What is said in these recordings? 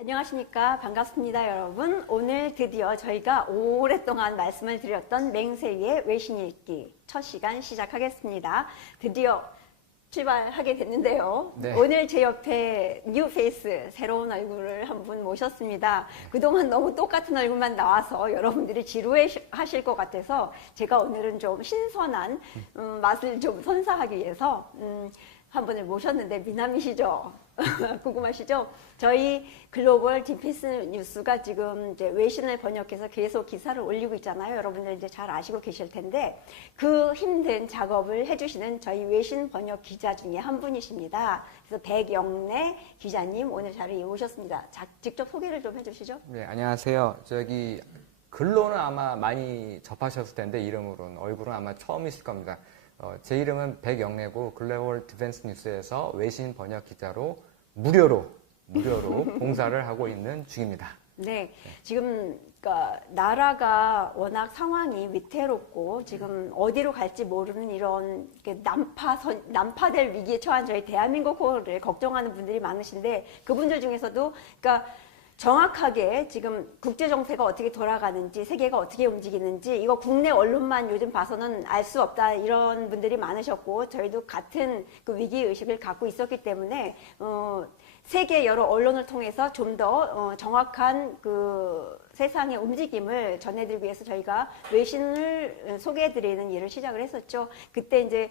안녕하십니까. 반갑습니다, 여러분. 오늘 드디어 저희가 오랫동안 말씀을 드렸던 맹세위의 외신 읽기 첫 시간 시작하겠습니다. 드디어 출발하게 됐는데요. 네. 오늘 제 옆에 뉴 페이스, 새로운 얼굴을 한 분 모셨습니다. 그동안 너무 똑같은 얼굴만 나와서 여러분들이 지루해 하실 것 같아서 제가 오늘은 좀 신선한 맛을 좀 선사하기 위해서 한 분을 모셨는데 미남이시죠? 궁금하시죠? 저희 글로벌 디펜스 뉴스가 지금 이제 외신을 번역해서 계속 기사를 올리고 있잖아요. 여러분들 이제 잘 아시고 계실 텐데 그 힘든 작업을 해주시는 저희 외신 번역 기자 중에 한 분이십니다. 그래서 백영래 기자님 오늘 자리에 오셨습니다. 직접 소개를 좀 해주시죠. 네, 안녕하세요. 저기 글로는 아마 많이 접하셨을 텐데 이름으로는 얼굴은 아마 처음이실 겁니다. 제 이름은 백영래고 글로벌 디펜스 뉴스에서 외신 번역 기자로 무료로 봉사를 하고 있는 중입니다. 네, 지금 그러니까 나라가 워낙 상황이 위태롭고 지금 어디로 갈지 모르는 이런 난파될 위기에 처한 저희 대한민국을 걱정하는 분들이 많으신데 그분들 중에서도 그러니까 정확하게 지금 국제 정세가 어떻게 돌아가는지 세계가 어떻게 움직이는지 이거 국내 언론만 요즘 봐서는 알 수 없다 이런 분들이 많으셨고 저희도 같은 그 위기 의식을 갖고 있었기 때문에 세계 여러 언론을 통해서 좀 더 정확한 그 세상의 움직임을 전해드리기 위해서 저희가 외신을 소개해드리는 일을 시작을 했었죠. 그때 이제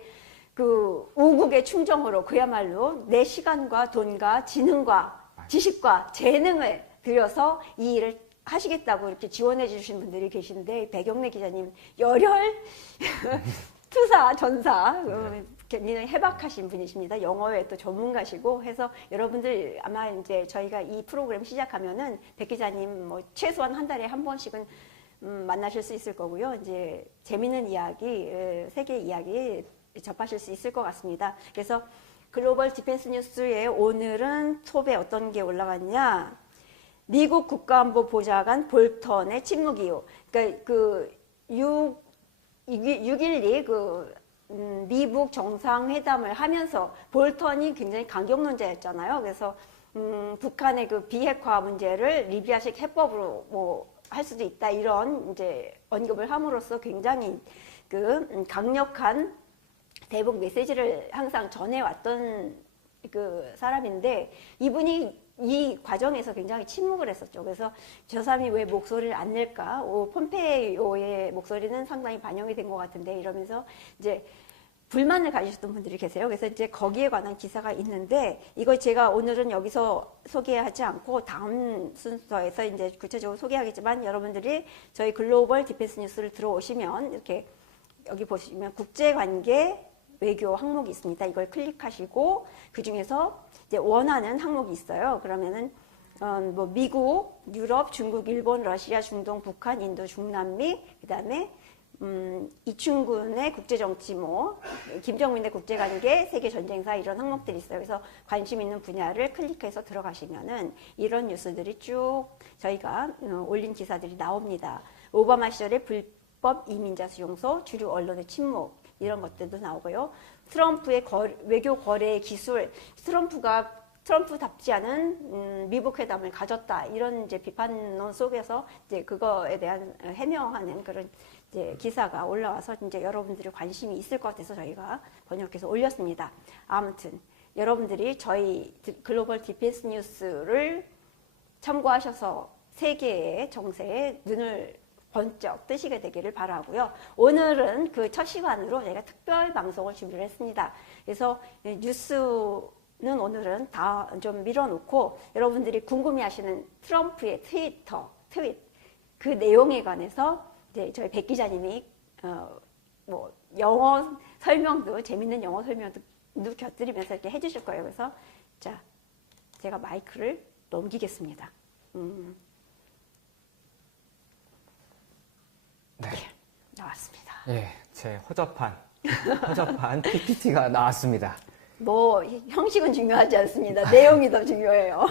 그 우국의 충정으로 그야말로 내 시간과 돈과 지능과 지식과 재능을 들여서 이 일을 하시겠다고 이렇게 지원해 주신 분들이 계신데 백영래 기자님 열혈 투사 전사 굉장히 해박하신 분이십니다. 영어에 또 전문가시고 해서 여러분들 아마 이제 저희가 이 프로그램 시작하면은 백 기자님 뭐 최소한 한 달에 한 번씩은 만나실 수 있을 거고요. 이제 재미있는 이야기, 세계 이야기 접하실 수 있을 것 같습니다. 그래서 글로벌 디펜스 뉴스에 오늘은 톱에 어떤 게 올라갔냐? 미국 국가안보 보좌관 볼턴의 침묵 이유. 그러니까 그 6.12 미북 정상회담을 하면서 볼턴이 굉장히 강경론자였잖아요. 그래서 북한의 그 비핵화 문제를 리비아식 해법으로 뭐 할 수도 있다 이런 이제 언급을 함으로써 굉장히 그 강력한 대북 메시지를 항상 전해왔던 그 사람인데 이분이 이 과정에서 굉장히 침묵을 했었죠. 그래서 저 사람이 왜 목소리를 안 낼까? 폼페이오의 목소리는 상당히 반영이 된 것 같은데 이러면서 이제 불만을 가지셨던 분들이 계세요. 그래서 이제 거기에 관한 기사가 있는데 이거 제가 오늘은 여기서 소개하지 않고 다음 순서에서 이제 구체적으로 소개하겠지만 여러분들이 저희 글로벌 디펜스 뉴스를 들어오시면 이렇게 여기 보시면 국제관계 외교 항목이 있습니다. 이걸 클릭하시고 그 중에서 이제 원하는 항목이 있어요. 그러면은 뭐 미국, 유럽, 중국, 일본, 러시아, 중동, 북한, 인도, 중남미, 그다음에 이충군의 국제정치, 뭐 김정민의 국제관계, 세계전쟁사 이런 항목들이 있어요. 그래서 관심 있는 분야를 클릭해서 들어가시면은 이런 뉴스들이 쭉 저희가 올린 기사들이 나옵니다. 오바마 시절의 불법 이민자 수용소, 주류 언론의 침묵 이런 것들도 나오고요. 트럼프의 외교 거래 기술, 트럼프답지 않은 미북 회담을 가졌다 이런 이제 비판론 속에서 이제 그거에 대한 해명하는 그런 이제 기사가 올라와서 이제 여러분들이 관심이 있을 것 같아서 저희가 번역해서 올렸습니다. 아무튼 여러분들이 저희 글로벌 디펜스 뉴스를 참고하셔서 세계의 정세에 눈을 번쩍 뜨시게 되기를 바라고요. 오늘은 그 첫 시간으로 저희가 특별 방송을 준비를 했습니다. 그래서 뉴스는 오늘은 다 좀 밀어놓고 여러분들이 궁금해하시는 트럼프의 트윗 그 내용에 관해서 이제 저희 백 기자님이 뭐 영어 설명도 재밌는 영어 설명도 곁들이면서 이렇게 해주실 거예요. 그래서 자 제가 마이크를 넘기겠습니다. 네. 나왔습니다. 예, 제 허접한 PPT가 나왔습니다. 뭐 형식은 중요하지 않습니다. 내용이 더 중요해요.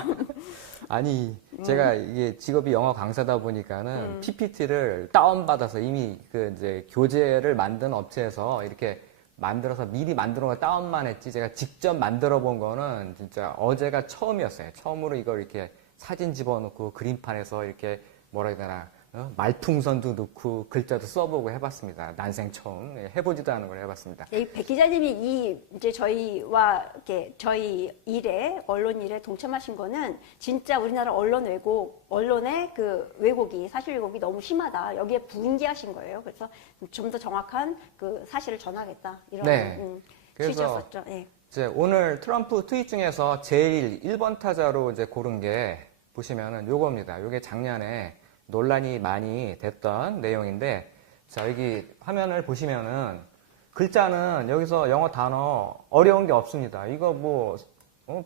아니, 제가 이게 직업이 영어 강사다 보니까는 PPT를 다운받아서 이미 그 이제 교재를 만든 업체에서 이렇게 만들어서 미리 만들어 서 다운만 했지 제가 직접 만들어 본 거는 진짜 어제가 처음이었어요. 처음으로 이걸 이렇게 사진 집어넣고 그림판에서 이렇게 뭐라 해야 되나 말풍선도 넣고 글자도 써보고 해봤습니다. 난생 처음 해보지도 않은 걸 해봤습니다. 백 기자님이 이제 저희와 이렇게 저희 일에 언론 일에 동참하신 거는 진짜 우리나라 언론의 그 왜곡이 사실 왜곡이 너무 심하다. 여기에 부인기하신 거예요. 그래서 좀 더 정확한 그 사실을 전하겠다 이런 네. 그래서 취지였었죠. 네. 이제 오늘 트럼프 트윗 중에서 제일 1번 타자로 이제 고른 게 보시면은 요겁니다. 요게 작년에 논란이 많이 됐던 내용인데, 자, 여기 화면을 보시면은 글자는 여기서 영어 단어 어려운 게 없습니다. 이거 뭐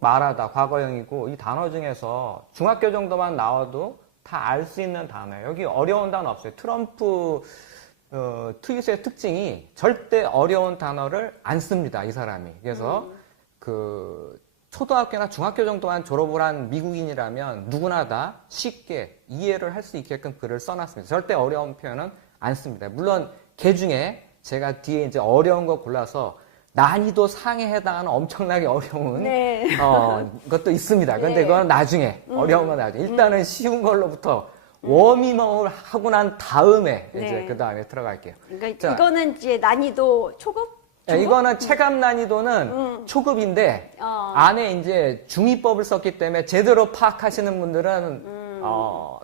말하다 과거형이고 이 단어 중에서 중학교 정도만 나와도 다 알 수 있는 단어예요. 여기 어려운 단어 없어요. 트럼프 트윗의 특징이 절대 어려운 단어를 안 씁니다. 이 사람이. 그래서 그 초등학교나 중학교 정도만 졸업을 한 미국인이라면 누구나 다 쉽게 이해를 할 수 있게끔 글을 써놨습니다. 절대 어려운 표현은 안 씁니다. 물론 걔 중에 제가 뒤에 이제 어려운 거 골라서 난이도 상에 해당하는 엄청나게 어려운 네. 것도 있습니다. 근데 네. 그건 나중에 어려운 건 나중에 일단은 쉬운 걸로부터 워밍업을 하고 난 다음에 이제 네. 그 다음에 들어갈게요. 그러니까 자, 이거는 이제 난이도 초급? 네, 이거는 체감 난이도는 초급인데 안에 이제 중위법을 썼기 때문에 제대로 파악하시는 분들은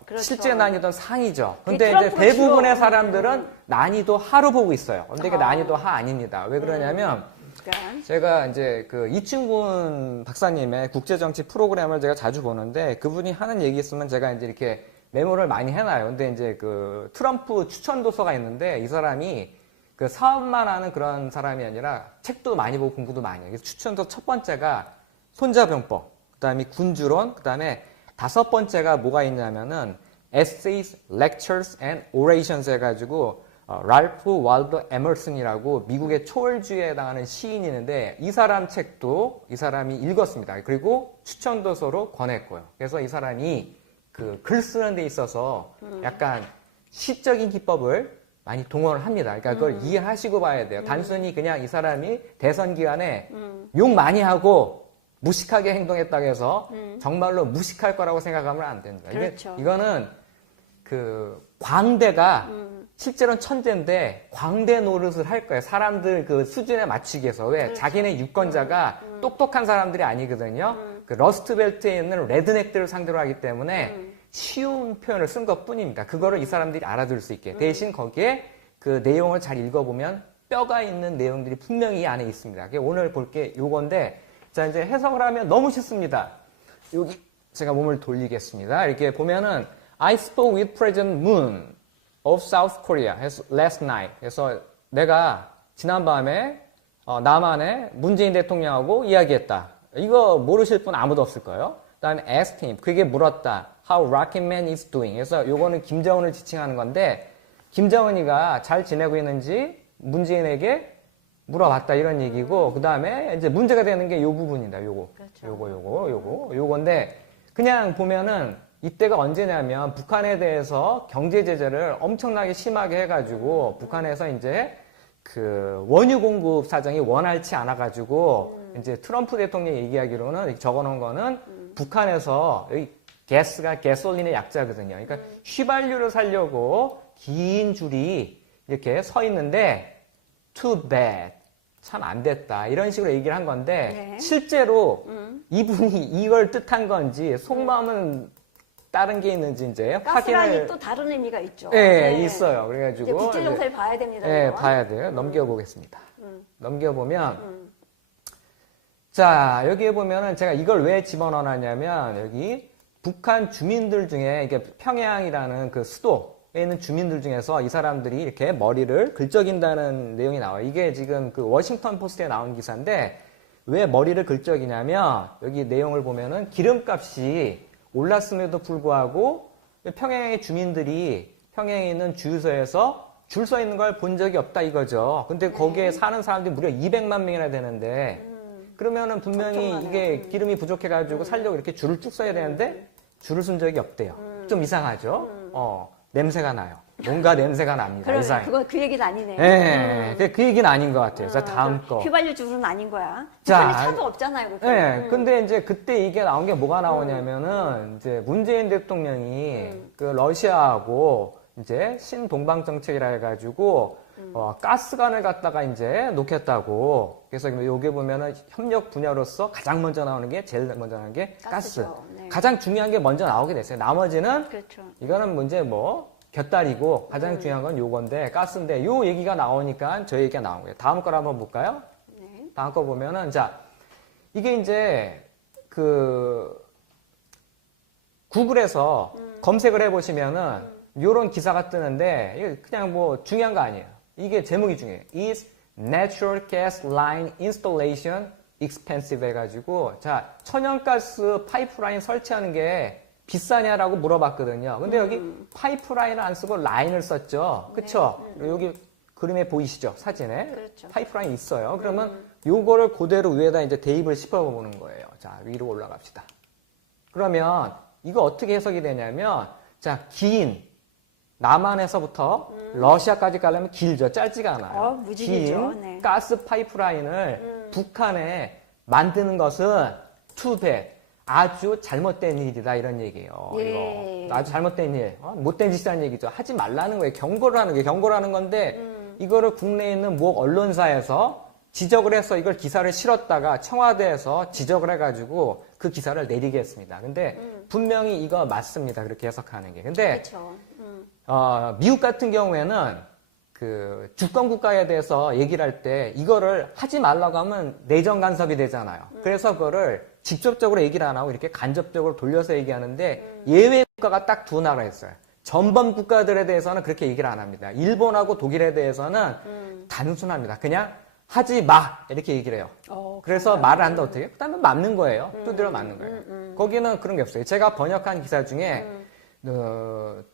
그렇죠. 실제 난이도는 상이죠. 근데 그 이제 트럼프가 대부분의 주로, 사람들은 난이도 하로 보고 있어요. 근데 이게 난이도 하 아닙니다. 왜 그러냐면 그러니까. 제가 이제 그 이충군 박사님의 국제정치 프로그램을 제가 자주 보는데 그분이 하는 얘기 있으면 제가 이제 이렇게 메모를 많이 해놔요. 근데 이제 그 트럼프 추천 도서가 있는데 이 사람이 그 사업만 하는 그런 사람이 아니라 책도 많이 보고 공부도 많이 해요. 그래서 추천도 첫 번째가 손자병법, 그 다음에 군주론, 그 다음에 5번째가 뭐가 있냐면은 Essays, Lectures and Orations 해가지고 랄프 waldo 에머슨이라고 미국의 초월주의에 해당하는 시인이 있는데 이 사람 책도 이 사람이 읽었습니다. 그리고 추천도서로 권했고요. 그래서 이 사람이 그 글 쓰는 데 있어서 약간 시적인 기법을 많이 동원을 합니다. 그러니까 그걸 이해하시고 봐야 돼요. 단순히 그냥 이 사람이 대선 기간에 욕 많이 하고 무식하게 행동했다고 해서 정말로 무식할 거라고 생각하면 안 됩니다. 그렇죠. 이거는 그 광대가 실제로는 천재인데 광대 노릇을 할 거예요. 사람들 그 수준에 맞추기 위해서. 왜? 그렇죠. 자기네 유권자가 똑똑한 사람들이 아니거든요. 그 러스트벨트에 있는 레드넥들을 상대로 하기 때문에 쉬운 표현을 쓴 것 뿐입니다. 그거를 이 사람들이 알아들 수 있게. 대신 거기에 그 내용을 잘 읽어보면 뼈가 있는 내용들이 분명히 이 안에 있습니다. 오늘 볼 게 요건데, 자, 이제 해석을 하면 너무 쉽습니다. 여기 제가 몸을 돌리겠습니다. 이렇게 보면은 I spoke with President Moon of South Korea last night. 그래서 내가 지난밤에 남한의 문재인 대통령하고 이야기했다. 이거 모르실 분 아무도 없을 거예요. 그다음에 asked him. 그게 물었다. How Rocketman is doing. 그래서 요거는 김정은을 지칭하는 건데 김정은이가 잘 지내고 있는지 문재인에게 물어봤다 이런 얘기고 그다음에 이제 문제가 되는 게 요 부분이다. 요거. 그렇죠. 요건데 그냥 보면은 이때가 언제냐면 북한에 대해서 경제 제재를 엄청나게 심하게 해가지고 북한에서 이제 그 원유 공급 사정이 원활치 않아가지고 이제 트럼프 대통령이 얘기하기로는 적어놓은 거는 북한에서 여기 가스가 가솔린의 약자거든요. 그러니까 휘발유를 살려고 긴 줄이 이렇게 서 있는데 too bad. 참 안 됐다. 이런 식으로 얘기를 한 건데 네. 실제로 이분이 이걸 뜻한 건지 속마음은 다른 게 있는지 이제 가스라니 확인을 또 다른 의미가 있죠. 네, 있어요. 그래가지고 이제 국제정세를 봐야 됩니다. 네, 이건. 봐야 돼요. 넘겨보겠습니다. 넘겨보면 자, 여기에 보면은 제가 이걸 왜 집어넣어놨냐면 여기 북한 주민들 중에 이게 평양이라는 그 수도에 있는 주민들 중에서 이 사람들이 이렇게 머리를 긁적인다는 내용이 나와요. 이게 지금 그 워싱턴 포스트에 나온 기사인데 왜 머리를 긁적이냐면 여기 내용을 보면은 기름값이 올랐음에도 불구하고 평양의 주민들이 평양에 있는 주유소에서 줄 서 있는 걸 본 적이 없다 이거죠. 근데 거기에 사는 사람들이 무려 200만 명이나 되는데 그러면은 분명히 걱정하네요. 이게 기름이 부족해가지고 살려고 이렇게 줄을 쭉 서야 되는데 줄을 쓴 적이 없대요. 좀 이상하죠? 냄새가 나요. 뭔가 냄새가 납니다. 그러면 이상해. 그건 그 얘기는 아니네. 네, 그 얘기는 아닌 것 같아요. 자, 다음 거. 휘발유 주는 아닌 거야. 자, 휘발유 차도 없잖아요. 그거. 네, 근데 이제 그때 이게 나온 게 뭐가 나오냐면은, 이제 문재인 대통령이 그 러시아하고 이제 신동방 정책이라 해가지고, 가스관을 갖다가 이제 놓겠다고. 그래서 여기 보면은 협력 분야로서 가장 먼저 나오는 게, 제일 먼저 나오는 게 가스. 가스죠. 네. 가장 중요한 게 먼저 나오게 됐어요. 나머지는, 그렇죠. 이거는 문제 뭐, 곁다리고 가장 중요한 건 요건데, 가스인데, 요 얘기가 나오니까 저 얘기가 나온 거예요. 다음 걸 한번 볼까요? 네. 다음 거 보면은, 자, 이게 이제, 구글에서 검색을 해보시면은, 요런 기사가 뜨는데, 이게 그냥 뭐 중요한 거 아니에요. 이게 제목이 중요해요. Is natural gas line installation expensive 해가지고, 자, 천연가스 파이프라인 설치하는 게 비싸냐라고 물어봤거든요. 근데 여기 파이프라인을 안 쓰고 라인을 썼죠. 그쵸? 여기 그림에 보이시죠? 사진에. 그렇죠. 파이프라인 있어요. 그러면 요거를 그대로 위에다 이제 대입을 씹어보는 거예요. 자, 위로 올라갑시다. 그러면 이거 어떻게 해석이 되냐면, 자, 긴, 남한에서부터 러시아까지 가려면 길죠. 짧지가 않아요. 무지 길죠. 긴 네. 가스 파이프라인을 북한에 만드는 것은 too bad. 아주 잘못된 일이다 이런 얘기예요. 예. 이거 아주 잘못된 일, 못된 짓이라는 얘기죠. 하지 말라는 거예요. 경고를 하는 게 경고를 하는 건데 이거를 국내에 있는 모 언론사에서 지적을 해서 이걸 기사를 실었다가 청와대에서 지적을 해가지고 그 기사를 내리게 했습니다. 근데 분명히 이거 맞습니다. 그렇게 해석하는 게. 근데 그렇죠. 미국 같은 경우에는 그 주권 국가에 대해서 얘기를 할 때 이거를 하지 말라고 하면 내정 간섭이 되잖아요. 그래서 그거를 직접적으로 얘기를 안 하고 이렇게 간접적으로 돌려서 얘기하는데 예외 국가가 딱 두 나라 있어요. 전범 국가들에 대해서는 그렇게 얘기를 안 합니다. 일본하고 독일에 대해서는 단순합니다. 그냥 하지 마 이렇게 얘기를 해요. 그래서 말을 한다 어떻게 해요? 그다음에 맞는 거예요. 두드려 맞는 거예요. 거기는 그런 게 없어요. 제가 번역한 기사 중에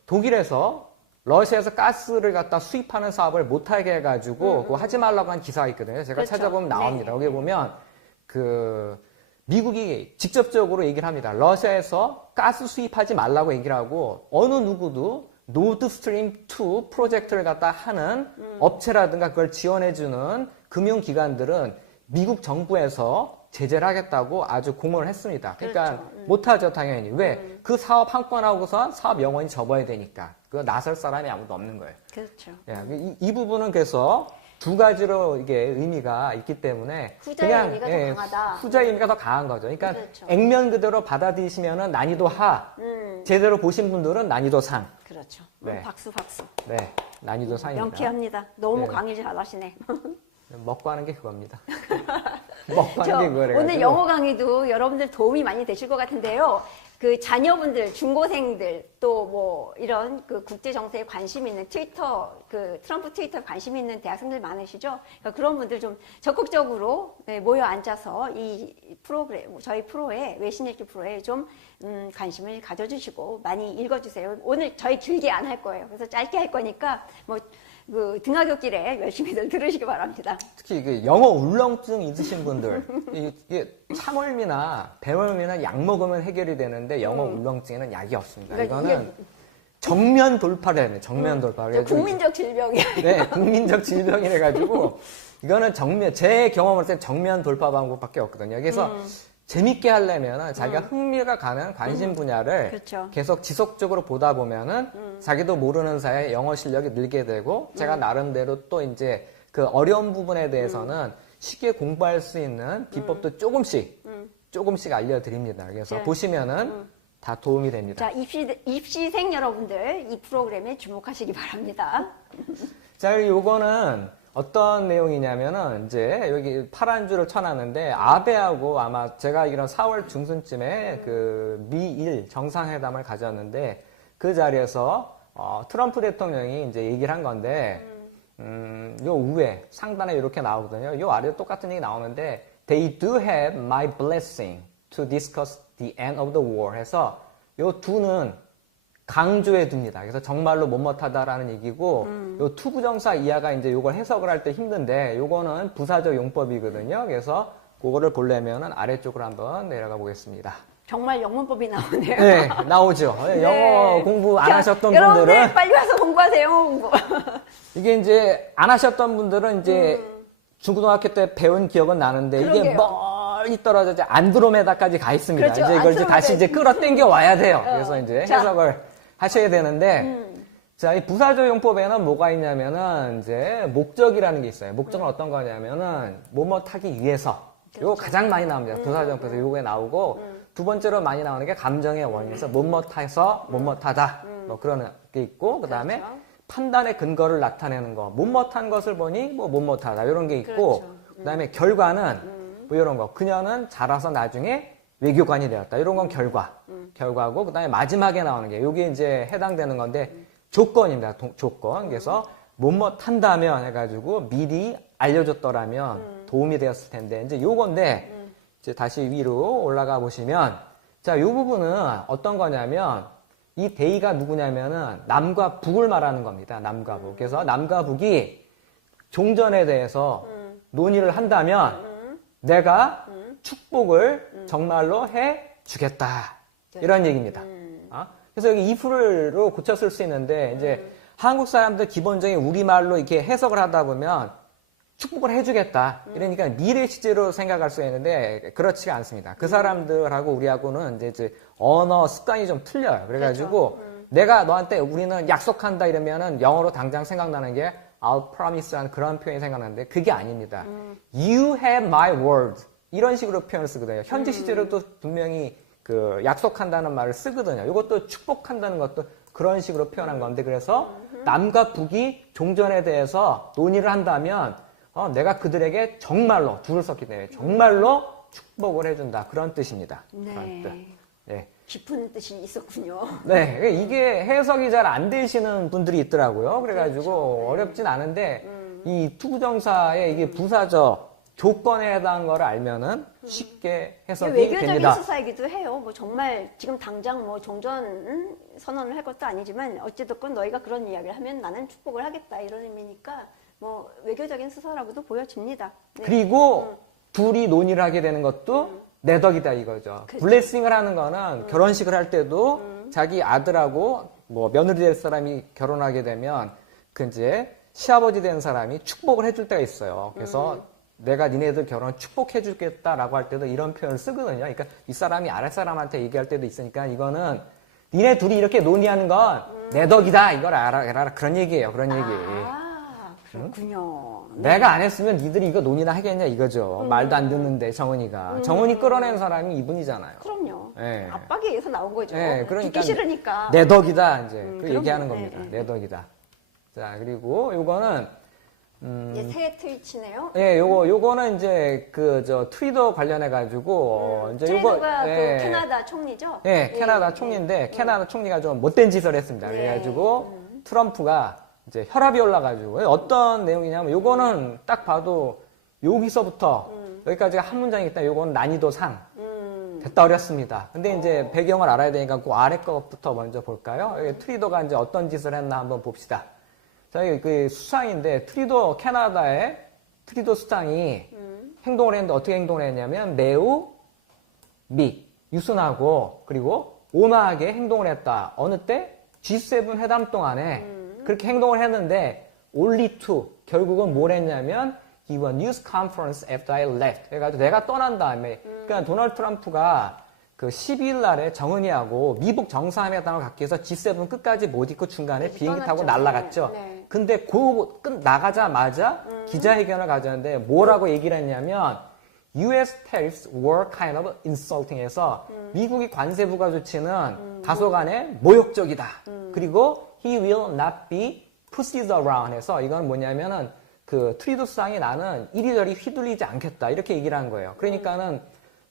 독일에서 러시아에서 가스를 갖다 수입하는 사업을 못하게 해가지고 그거 하지 말라고 한 기사가 있거든요. 제가 그렇죠. 찾아보면 나옵니다. 네. 여기 보면 미국이 직접적으로 얘기를 합니다. 러시아에서 가스 수입하지 말라고 얘기를 하고 어느 누구도 노드 스트림 2 프로젝트를 갖다 하는 업체라든가 그걸 지원해주는 금융기관들은 미국 정부에서 제재를 하겠다고 아주 공언을 했습니다. 그러니까 그렇죠. 못하죠, 당연히. 왜? 그 사업 한 건 하고서 사업 영원히 접어야 되니까. 그거 나설 사람이 아무도 없는 거예요. 그렇죠. 이 부분은 그래서 두 가지로 이게 의미가 있기 때문에 후자의 의미가 더 강하다. 후자의 의미가 더 강한 거죠. 그러니까 그렇죠. 액면 그대로 받아들이시면은 난이도 하, 제대로 보신 분들은 난이도 상. 그렇죠. 네. 박수. 네, 난이도 상입니다. 명쾌합니다. 너무 네. 강의 잘하시네. 먹고 하는 게 그겁니다. 먹고 하는 게 그거래요. 오늘 영어 강의도 여러분들 도움이 많이 되실 것 같은데요. 그 자녀분들, 중고생들, 또 뭐 이런 그 국제 정세에 관심 있는 트럼프 트위터에 관심 있는 대학생들 많으시죠? 그러니까 그런 분들 좀 적극적으로 모여 앉아서 이 프로그램, 저희 프로에, 외신 읽기 프로에 좀 관심을 가져주시고 많이 읽어주세요. 오늘 저희 길게 안 할 거예요. 그래서 짧게 할 거니까 뭐 그 등하굣길에 열심히들 들으시기 바랍니다. 특히 이게 영어 울렁증 있으신 분들, 이게 참을미나 배멀미나 약 먹으면 해결이 되는데 영어 울렁증에는 약이 없습니다. 그러니까 이거는 정면 돌파를 해야 돼요. 정면 돌파. 그래가지고 국민적 질병이야. 네, 국민적 질병이래 가지고 이거는 제 경험으로 때 정면 돌파 방법밖에 없거든요. 그래서 재밌게 하려면 자기가 흥미가 가는 관심 분야를 그렇죠. 계속 지속적으로 보다 보면은 자기도 모르는 사이에 영어 실력이 늘게 되고 제가 나름대로 또 이제 그 어려운 부분에 대해서는 쉽게 공부할 수 있는 비법도 조금씩 알려드립니다. 그래서 네. 보시면은 다 도움이 됩니다. 자, 입시생 여러분들 이 프로그램에 주목하시기 바랍니다. 자, 그리고 요거는 어떤 내용이냐면은 이제 여기 파란 줄을 쳐놨는데 아베하고 아마 제가 알기로는 4월 중순쯤에 그 미일 정상회담을 가졌는데 그 자리에서 트럼프 대통령이 이제 얘기를 한 건데 요 위에 상단에 이렇게 나오거든요. 요 아래에 똑같은 얘기 나오는데 They do have my blessing to discuss the end of the war 해서 요 두는 강조해 둡니다. 그래서 정말로 못못하다라는 얘기고, 요 투부정사 이하가 이제 요걸 해석을 할 때 힘든데, 요거는 부사적 용법이거든요. 그래서 그거를 보려면은 아래쪽으로 한번 내려가 보겠습니다. 정말 영문법이 나오네요. 네, 나오죠. 네. 영어 공부 안 자, 하셨던 여러분들 분들은 빨리 와서 공부하세요. 영어 공부. 이게 이제 안 하셨던 분들은 이제 중고등학교 때 배운 기억은 나는데 이게 그러게요. 멀리 떨어져 이제 안드로메다까지 가 있습니다. 그렇죠. 이제 이걸 이제 다시 이제 끌어당겨 와야 돼요. 그래서 이제 자. 해석을 하셔야 되는데 자, 이 부사적용법에는 뭐가 있냐면은 이제 목적이라는 게 있어요. 목적은 어떤 거냐면은 뭐뭐 타기 위해서. 요거 가장 많이 나옵니다. 부사적용법에서 요거에 나오고 두 번째로 많이 나오는 게 감정의 원인에서 뭐뭐 타서 뭐뭐 타다. 뭐 그런 게 있고 그다음에 그렇죠. 판단의 근거를 나타내는 거. 못못한 것을 보니 뭐 못못하다. 이런 게 있고 그렇죠. 그다음에 결과는 뭐 이런 거. 그녀는 자라서 나중에 외교관이 되었다. 이런 건 결과. 결과고 그다음에 마지막에 나오는 게 이게 이제 해당되는 건데 조건입니다. 조건. 그래서 못못한다면 해가지고 미리 알려줬더라면 도움이 되었을 텐데 이제 요건데 이제 다시 위로 올라가 보시면 자, 요 부분은 어떤 거냐면 이 대의가 누구냐면은 남과 북을 말하는 겁니다. 남과 북. 그래서 남과 북이 종전에 대해서 논의를 한다면 내가 축복을 정말로 해 주겠다. 이런 얘기입니다. 그래서 여기 if로 고쳐 쓸 수 있는데 이제 한국 사람들 기본적인 우리말로 이렇게 해석을 하다 보면 축복을 해주겠다. 이러니까 미래 시제로 생각할 수 있는데 그렇지가 않습니다. 그 사람들하고 우리하고는 이제 언어 습관이 좀 틀려요. 그래가지고 내가 너한테 우리는 약속한다 이러면은 영어로 당장 생각나는 게 I'll promise 하는 그런 표현이 생각나는데 그게 아닙니다. You have my word. 이런 식으로 표현을 쓰거든요. 현재 시제로도 분명히 그 약속한다는 말을 쓰거든요. 이것도 축복한다는 것도 그런 식으로 표현한 건데 그래서 남과 북이 종전에 대해서 논의를 한다면 내가 그들에게 정말로 줄을 썼기 때문에 정말로 축복을 해준다. 그런 뜻입니다. 그런 뜻. 네. 네. 깊은 뜻이 있었군요. 네. 이게 해석이 잘 안 되시는 분들이 있더라고요. 그래가지고 그렇죠. 네. 어렵진 않은데 이 투부정사의 이게 부사적 조건에 해당한 거를 알면은 쉽게 해석이 외교적인 됩니다. 수사이기도 해요. 뭐 정말 지금 당장 뭐 종전 선언을 할 것도 아니지만 어찌됐건 너희가 그런 이야기를 하면 나는 축복을 하겠다 이런 의미니까 뭐 외교적인 수사라고도 보여집니다. 네. 그리고 둘이 논의를 하게 되는 것도 내 덕이다 이거죠. 그렇죠. 블레싱을 하는 거는 결혼식을 할 때도 자기 아들하고 뭐 며느리 될 사람이 결혼하게 되면 그 이제 시아버지 된 사람이 축복을 해줄 때가 있어요. 그래서 내가 니네들 결혼 축복해 주겠다라고 할 때도 이런 표현을 쓰거든요. 그러니까 이 사람이 아랫 사람한테 얘기할 때도 있으니까 이거는 니네 둘이 이렇게 논의하는 건 내 덕이다. 이걸 알아라. 그런 얘기예요. 그런 얘기. 아, 그렇군요. 내가 안 했으면 니들이 이거 논의나 하겠냐 이거죠. 말도 안 듣는데 정은이가. 정은이 끌어낸 사람이 이분이잖아요. 그럼요. 네. 압박에 의해서 나온 거죠. 네, 그러니까 듣기 싫으니까. 내 덕이다 이제 그 그럼요. 얘기하는 겁니다. 네, 네. 내 덕이다. 자 그리고 요거는 이제 새 트위치네요. 예, 요거는 이제 저 트위더 관련해 가지고 이제 트리더가 예. 그 캐나다 총리죠. 예, 캐나다 총리인데 캐나다 총리가 좀 못된 짓을 했습니다. 네. 그래가지고 트럼프가 이제 혈압이 올라가지고 어떤 내용이냐면 요거는 딱 봐도 여기서부터 여기까지가 한 문장이 있다. 요거는 난이도 상. 됐다 어렵습니다. 근데 이제 배경을 알아야 되니까 그 아래 거부터 먼저 볼까요? 여기 트리더가 이제 어떤 짓을 했나 한번 봅시다. 자, 그 수상인데 트리더 캐나다의 트리더 수상이 행동을 했는데 어떻게 행동을 했냐면 매우 유순하고 그리고 온화하게 행동을 했다. 어느 때? G7 회담 동안에 그렇게 행동을 했는데 only to 결국은 뭘 했냐면 he won news conference after I left. 그래가지고 내가 떠난 다음에 그러니까 도널드 트럼프가 그 12일 날에 정은이하고 미국 정상회담을 갖기 위해서 G7 끝까지 못 있고 중간에 비행기 타고 떠났죠. 날아갔죠. 네. 근데 끝 나가자마자 기자회견을 가졌는데 뭐라고 얘기를 했냐면 US tariffs were kind of insulting 해서 미국이 관세 부과 조치는 다소간에 모욕적이다. 그리고 he will not be pushed around 해서 이건 뭐냐면은 그 트리더 수상이 나는 이리저리 휘둘리지 않겠다. 이렇게 얘기를 한 거예요. 그러니까는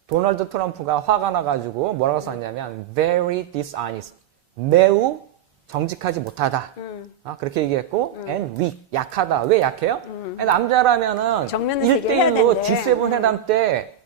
도널드 트럼프가 화가 나가지고 뭐라고 썼냐면 very dishonest. 매우 정직하지 못하다. 그렇게 얘기했고 and weak. 약하다. 왜 약해요? 남자라면은 정면에서 얘기해야 1대1로 되는데. G7 회담 때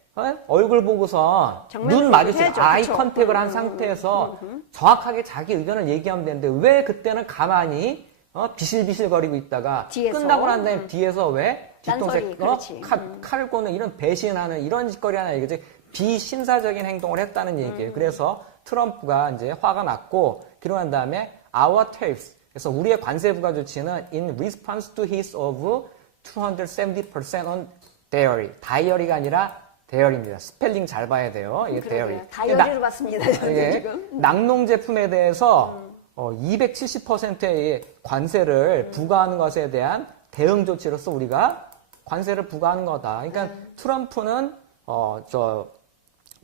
얼굴 보고서 정면에서 눈 마주치고 얘기해야죠. 아이 그쵸? 컨택을 한 상태에서 정확하게 자기 의견을 얘기하면 되는데 왜 그때는 가만히 비실비실거리고 있다가 뒤에서. 끝나고 난 다음에 뒤에서 왜 딴소리, 뒷동생 그렇지. 칼을 꽂는 이런 배신하는 이런 짓거리 하나 이거지 비신사적인 행동을 했다는 얘기예요. 그래서 트럼프가 이제 화가 났고 그러고 난 다음에 our tariffs 그래서 우리의 관세 부과 조치는 in response to his of 270% on dairy. 다이어리가 아니라 데어리입니다. 스펠링 잘 봐야 돼요. 이게 데어리. 다이어리로 봤습니다. 저는 예, 지금. 낙농 제품에 대해서 270%의 관세를 부과하는 것에 대한 대응 조치로서 우리가 관세를 부과하는 거다. 그러니까 트럼프는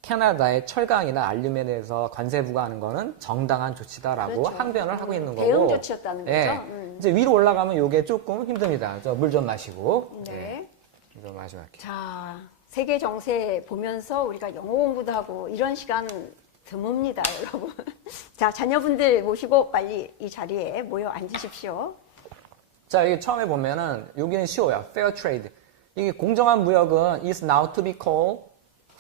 캐나다의 철강이나 알륨에 대해서 관세 부과하는 거는 정당한 조치다라고 그렇죠. 항변을 하고 있는 거고. 대응 조치였다는 거죠. 예, 이제 위로 올라가면 이게 조금 힘듭니다. 물 좀 마시고. 네. 물 좀 마시고 할게요. 자, 세계 정세 보면서 우리가 영어 공부도 하고 이런 시간 드뭅니다, 여러분. 자, 자녀분들 모시고 빨리 이 자리에 모여 앉으십시오. 자, 여기 처음에 보면은 여기는 쉬워요. fair trade. 이게 공정한 무역은 is now to be called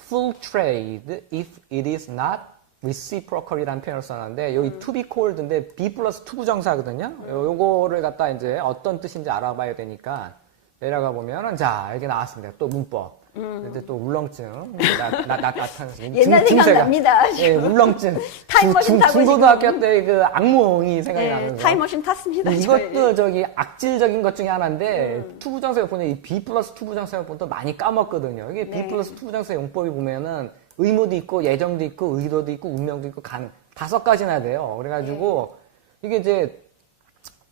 full trade if it is not reciprocal이라는 표현을 써놨는데 여기 to be called인데 be 플러스 to 부정사거든요. 요거를 갖다 이제 어떤 뜻인지 알아봐야 되니까 내려가 보면은 자, 여기 나왔습니다. 또 문법. 근데 또 울렁증 나타나는 옛날 생각납니다. 예, 울렁증. 타임머신 타고 중고등학교 때 그 악몽이 생각이 네, 나는 거. 타임머신 탔습니다. 이것도 저기 악질적인 것 중에 하나인데 투부정사역 보면 이 B 플러스 투부정사역 보면 또 많이 까먹거든요. 이게 B 네. 플러스 투부정사 용법이 보면은 의무도 있고 예정도 있고 의도도 있고 운명도 있고 5가지나 돼요. 그래가지고 이게 이제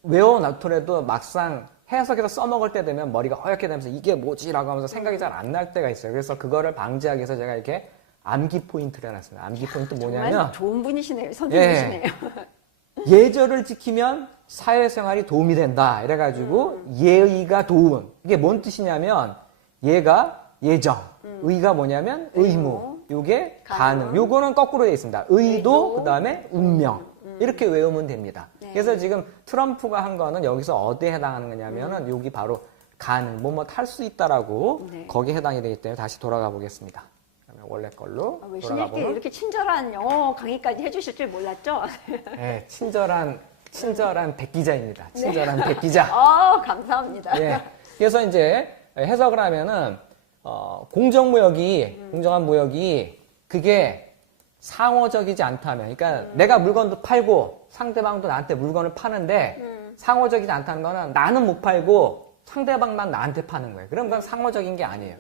외워놨더라도 막상 해석해서 써먹을 때 되면 머리가 허옇게 되면서 이게 뭐지라고 하면서 생각이 잘 안 날 때가 있어요. 그래서 그거를 방지하기 위해서 제가 이렇게 암기 포인트를 해놨습니다. 암기 포인트 뭐냐면 정말 좋은 분이시네요. 선생님이시네요. 예절을 지키면 사회생활이 도움이 된다. 이래가지고 예의가 도움. 이게 뭔 뜻이냐면 예가 예정, 의가 뭐냐면 의무, 요게 가능. 요거는 거꾸로 되어 있습니다. 의도, 그 다음에 운명. 이렇게 외우면 됩니다. 네. 그래서 지금 트럼프가 한 거는 여기서 어디에 해당하는 거냐면은 여기 바로 가능, 뭐뭐 탈 수 있다라고 네. 거기에 해당이 되기 때문에 다시 돌아가 보겠습니다. 그러면 원래 걸로 왜 돌아가 신일께 보면 이렇게 친절한 영어 강의까지 해주실 줄 몰랐죠? 네, 친절한 백 기자입니다. 친절한 백 기자. 감사합니다. 예. 그래서 이제 해석을 하면은 공정한 무역이 그게 상호적이지 않다면, 그러니까 내가 물건도 팔고 상대방도 나한테 물건을 파는데 상호적이지 않다는 거는 나는 못 팔고 상대방만 나한테 파는 거예요. 그럼 그건 상호적인 게 아니에요.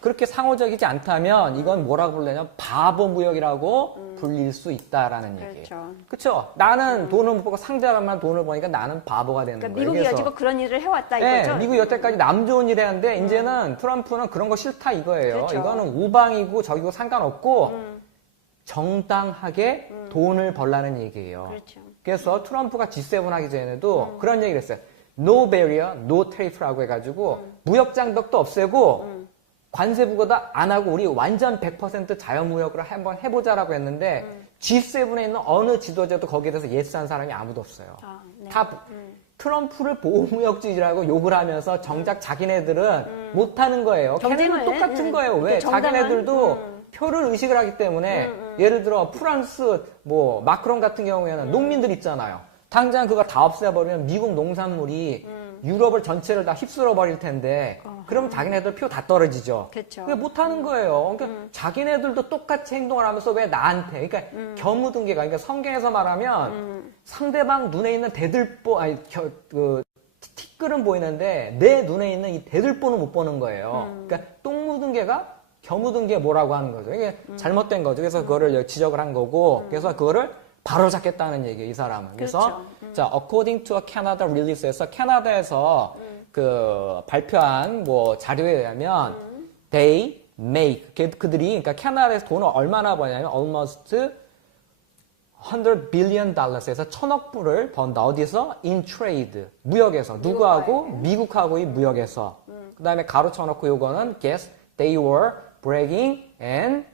그렇게 상호적이지 않다면 이건 뭐라고 불리냐면 바보 무역이라고 불릴 수 있다라는 얘기예요. 그렇죠. 그렇죠? 나는 돈을 못 벌고 상대방만 돈을 버니까 나는 바보가 되는 그러니까 거예요. 미국이 그래서 여지껏 그런 일을 해왔다 네, 이거죠? 미국이 여태까지 남 좋은 일 했는데 이제는 트럼프는 그런 거 싫다 이거예요. 그렇죠. 이거는 우방이고 저기고 상관없고 정당하게 돈을 벌라는 얘기예요. 그렇죠. 그래서 트럼프가 G7 하기 전에도 그런 얘기를 했어요. No barrier, no tariff라고 해가지고 무역 장벽도 없애고 관세 부과도 안 하고 우리 완전 100% 자유무역으로 한번 해보자라고 했는데 G7에 있는 어느 지도자도 거기에 대해서 예스한 사람이 아무도 없어요. 네. 다 트럼프를 보호무역주의라고 욕을 하면서 정작 자기네들은 못하는 거예요. 경쟁을, 걔네는 똑같은 거예요. 왜? 정당한, 자기네들도 표를 의식을 하기 때문에 예를 들어 프랑스 뭐 마크롱 같은 경우에는 농민들 있잖아요. 당장 그거 다 없애버리면 미국 농산물이 유럽을 전체를 다 휩쓸어 버릴 텐데 그럼 자기네들 표 다 떨어지죠. 그렇죠. 그게 못하는 거예요. 그러니까 자기네들도 똑같이 행동을 하면서 왜 나한테? 그러니까 겨무든 게가 그러니까 성경에서 말하면 상대방 눈에 있는 대들보 티끌은 보이는데 내 눈에 있는 이 대들보는 못 보는 거예요. 그러니까 똥 묻은 개가 겨무든 게 뭐라고 하는 거죠. 이게 잘못된 거죠. 그래서 그거를 지적을 한 거고 그래서 그거를 바로 잡겠다는 얘기예요, 이 사람은. 그래서 그렇죠. 자, according to a Canada release에서 캐나다에서 그 발표한 뭐 자료에 의하면 they make 그들이 그러니까 캐나다에서 돈을 얼마나 버냐면 almost 100 billion dollars에서 1000억 불을 번다. 어디서? in trade. 무역에서. 누구하고? 미국하고의 무역에서. 그 다음에 가로 쳐놓고 요거는 guess they were bragging and